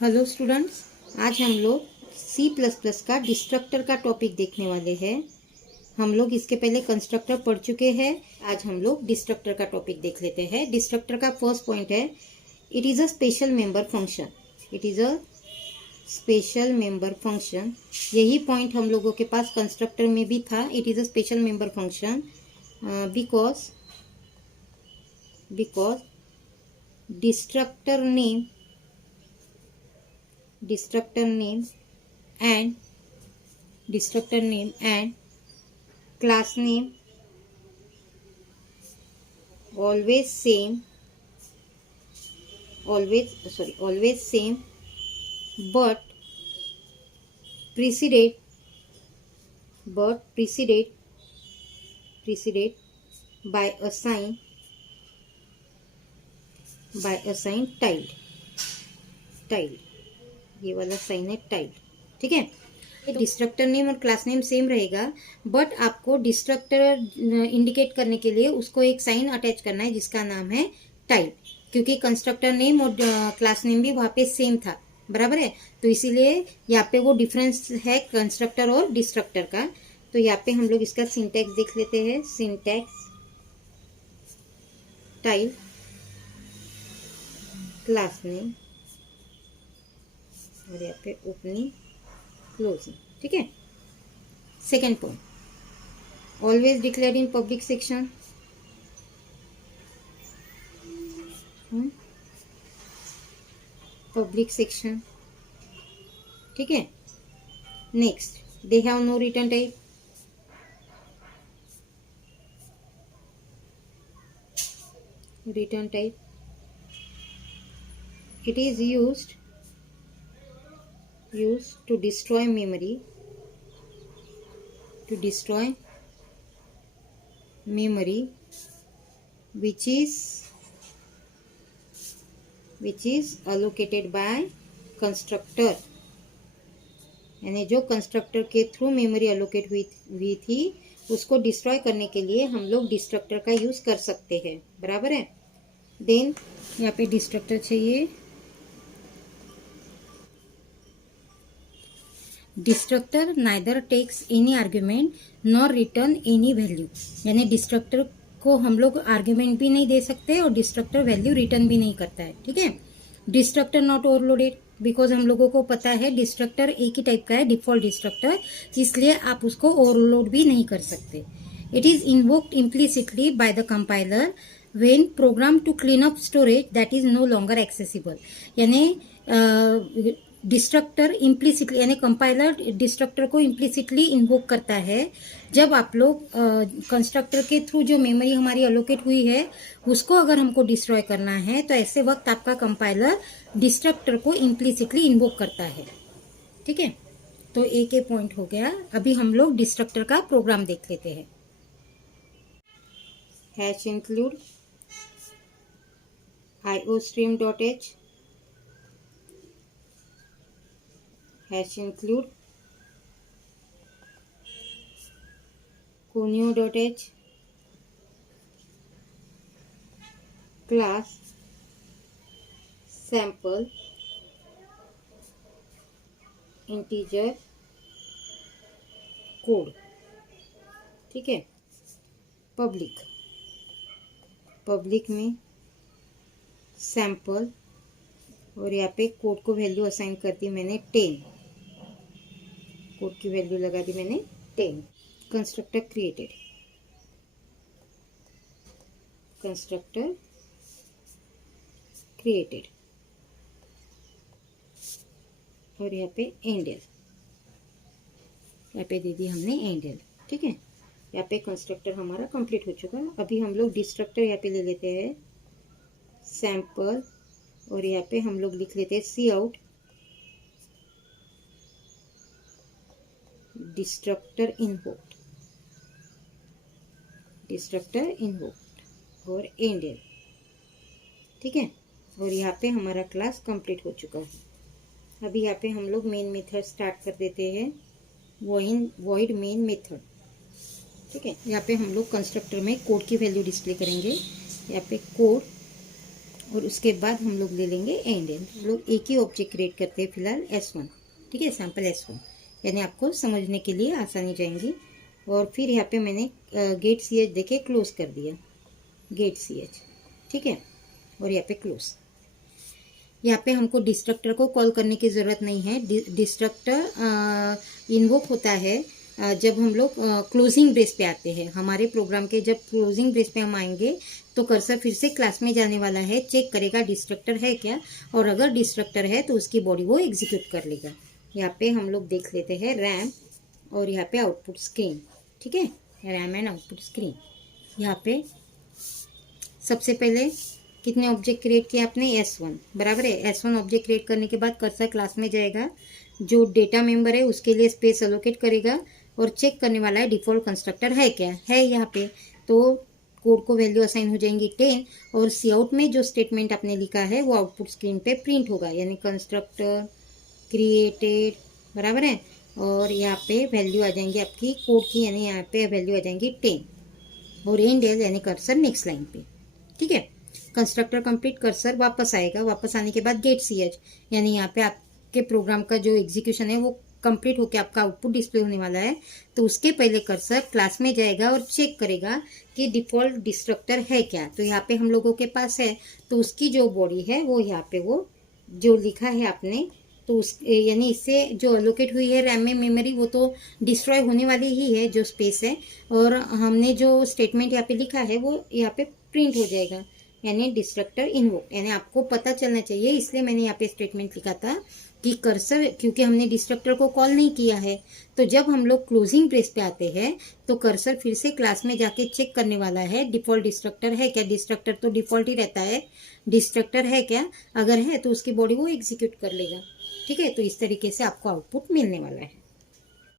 Hello students, आज हम लोग C++ का डिस्ट्रक्टर का टॉपिक देखने वाले हैं। हम लोग इसके पहले कंस्ट्रक्टर पढ़ चुके हैं। आज हम लोग डिस्ट्रक्टर का टॉपिक देख लेते हैं। डिस्ट्रक्टर का फर्स्ट पॉइंट है, it is a special member function. It is a special member function. यही पॉइंट हम लोगों के पास कंस्ट्रक्टर में भी था। It is a special member function because destructor name and class name always same but preceded by a sign tilde। ये वाला sign है टाइल्ड। ठीक है, डिस्ट्रक्टर नेम और क्लास नेम सेम रहेगा, बट आपको डिस्ट्रक्टर इंडिकेट करने के लिए उसको एक साइन अटैच करना है जिसका नाम है टाइल्ड, क्योंकि कंस्ट्रक्टर नेम और क्लास नेम भी वहां पे सेम था, बराबर है। तो इसीलिए यहाँ पे वो डिफरेंस है कंस्ट्रक्टर और डिस्ट्रक्टर का। तो यहाँ पे हम लोग इसका सिंटैक्स देख लेते हैं। सिंटैक्स टाइल्ड क्लास नेम और यहाँ पे ओपनिंग क्लोजिंग। ठीक है, second point, always declared in public section. Public section, ठीक है। Next, they have no return type. Return type, it is used to destroy memory, which is allocated by constructor। यानी जो constructor के through memory allocate हुई थी उसको destroy करने के लिए हम लोग डिस्ट्रक्टर का यूज कर सकते हैं, बराबर है। देन यहाँ पे डिस्ट्रक्टर चाहिए। Destructor neither takes any argument nor return any value. यानी डिस्ट्रक्टर को हम लोग आर्ग्यूमेंट भी नहीं दे सकते और डिस्ट्रक्टर वैल्यू रिटर्न भी नहीं करता है। ठीक है, डिस्ट्रक्टर नॉट ओवरलोडेड, बिकॉज हम लोगों को पता है डिस्ट्रक्टर एक ही टाइप का है, डिफॉल्ट डिस्ट्रक्टर, इसलिए आप उसको ओवरलोड भी नहीं कर सकते। It is invoked implicitly by the compiler when program to clean up storage that is no longer accessible। यानी डिस्ट्रक्टर इम्प्लिसिटली, यानी कंपाइलर डिस्ट्रक्टर को इम्प्लिसिटली इन्वोक करता है जब आप लोग कंस्ट्रक्टर के थ्रू जो मेमोरी हमारी अलोकेट हुई है उसको अगर हमको डिस्ट्रॉय करना है तो ऐसे वक्त आपका कंपाइलर डिस्ट्रक्टर को इम्प्लिसिटली इन्वोक करता है। ठीक है, तो एक ही पॉइंट हो गया। अभी हम लोग डिस्ट्रक्टर का प्रोग्राम देख लेते हैं। Hash include iostream.h, hash include conio.h, class sample integer code। ठीक है, पब्लिक में सैंपल और यहाँ पे कोड को वैल्यू असाइन कर दी मैंने 10। कोड की वैल्यू लगा दी मैंने 10। कंस्ट्रक्टर क्रिएटेड और यहाँ पे एंडल, यहाँ पे दे दी हमने एंडल। ठीक है, यहाँ पे कंस्ट्रक्टर हमारा कंप्लीट हो चुका है। अभी हम लोग डिस्ट्रक्टर यहाँ पे ले लेते हैं सैंपल और यहाँ पे हम लोग लिख लेते हैं सी आउट डिस्ट्रक्टर इन्वोक्ड और एंडल। ठीक है, और यहाँ पे हमारा क्लास कंप्लीट हो चुका है। अभी यहाँ पे हम लोग मेन मेथड स्टार्ट कर देते हैं, वॉइड मेन मेथड। ठीक है, यहाँ पे हम लोग कंस्ट्रक्टर में कोड की वैल्यू डिस्प्ले करेंगे। यहाँ पे कोड और उसके बाद हम लोग ले लेंगे एंड हम लोग एक ही ऑब्जेक्ट क्रिएट करते हैं फिलहाल S1, ठीक है, सैम्पल S1, यानी आपको समझने के लिए आसानी जाएंगी। और फिर यहाँ पे मैंने गेट CH देखे क्लोज कर दिया, गेट CH, ठीक है, और यहाँ पे क्लोज। यहाँ पे हमको डिस्ट्रक्टर को कॉल करने की ज़रूरत नहीं है। डिस्ट्रक्टर इन्वोक होता है जब हम लोग क्लोजिंग ब्रेस पे आते हैं। हमारे प्रोग्राम के जब क्लोजिंग ब्रेस पे हम आएंगे तो कर्सर फिर से क्लास में जाने वाला है, चेक करेगा डिस्ट्रक्टर है क्या, और अगर डिस्ट्रक्टर है तो उसकी बॉडी वो एग्जीक्यूट कर लेगा। यहाँ पे हम लोग देख लेते हैं रैम और यहाँ पे आउटपुट स्क्रीन, ठीक है, रैम एंड आउटपुट स्क्रीन। यहाँ पे सबसे पहले कितने ऑब्जेक्ट क्रिएट किए आपने, S1, बराबर है। S1 ऑब्जेक्ट क्रिएट करने के बाद कर्सर क्लास में जाएगा, जो डेटा मेंबर है उसके लिए स्पेस एलोकेट करेगा और चेक करने वाला है डिफॉल्ट कंस्ट्रक्टर है क्या है यहाँ पे। तो कोड को वैल्यू असाइन हो जाएंगी 10 और सी आउट में जो स्टेटमेंट आपने लिखा है वो आउटपुट स्क्रीन पे प्रिंट होगा, यानी कंस्ट्रक्टर क्रिएटेड, बराबर है। और यहाँ पे वैल्यू आ जाएंगी आपकी कोड की, यानी यहाँ पे वैल्यू आ जाएंगी 10 और एंड यानी कर्सर नेक्स्ट लाइन पे, ठीक है। कंस्ट्रक्टर कंप्लीट, कर्सर वापस आएगा, वापस आने के बाद गेट CH, यानी यहाँ पे आपके प्रोग्राम का जो एग्जीक्यूशन है वो कंप्लीट होकर आपका आउटपुट डिस्प्ले होने वाला है। तो उसके पहले कर्सर क्लास में जाएगा और चेक करेगा कि डिफॉल्ट डिस्ट्रक्टर है क्या। तो यहाँ पे हम लोगों के पास है, तो उसकी जो बॉडी है वो यहाँ पे वो जो लिखा है आपने, तो उस यानी इससे जो एलोकेट हुई है रैम में मेमोरी वो तो डिस्ट्रॉय होने वाली ही है जो स्पेस है, और हमने जो स्टेटमेंट यहाँ पे लिखा है वो यहाँ पे प्रिंट हो जाएगा, यानी डिस्ट्रक्टर इन्वोक। यानी आपको पता चलना चाहिए, इसलिए मैंने यहाँ पे स्टेटमेंट लिखा था कि कर्सर, क्योंकि हमने डिस्ट्रक्टर को कॉल नहीं किया है, तो जब हम लोग क्लोजिंग ब्रेस पे आते हैं तो कर्सर फिर से क्लास में जाके चेक करने वाला है डिफॉल्ट डिस्ट्रक्टर है क्या। डिस्ट्रक्टर तो डिफॉल्ट ही रहता है, डिस्ट्रक्टर है क्या, अगर है तो उसकी बॉडी वो एग्जीक्यूट कर लेगा, ठीक है। तो इस तरीके से आपको आउटपुट मिलने वाला है।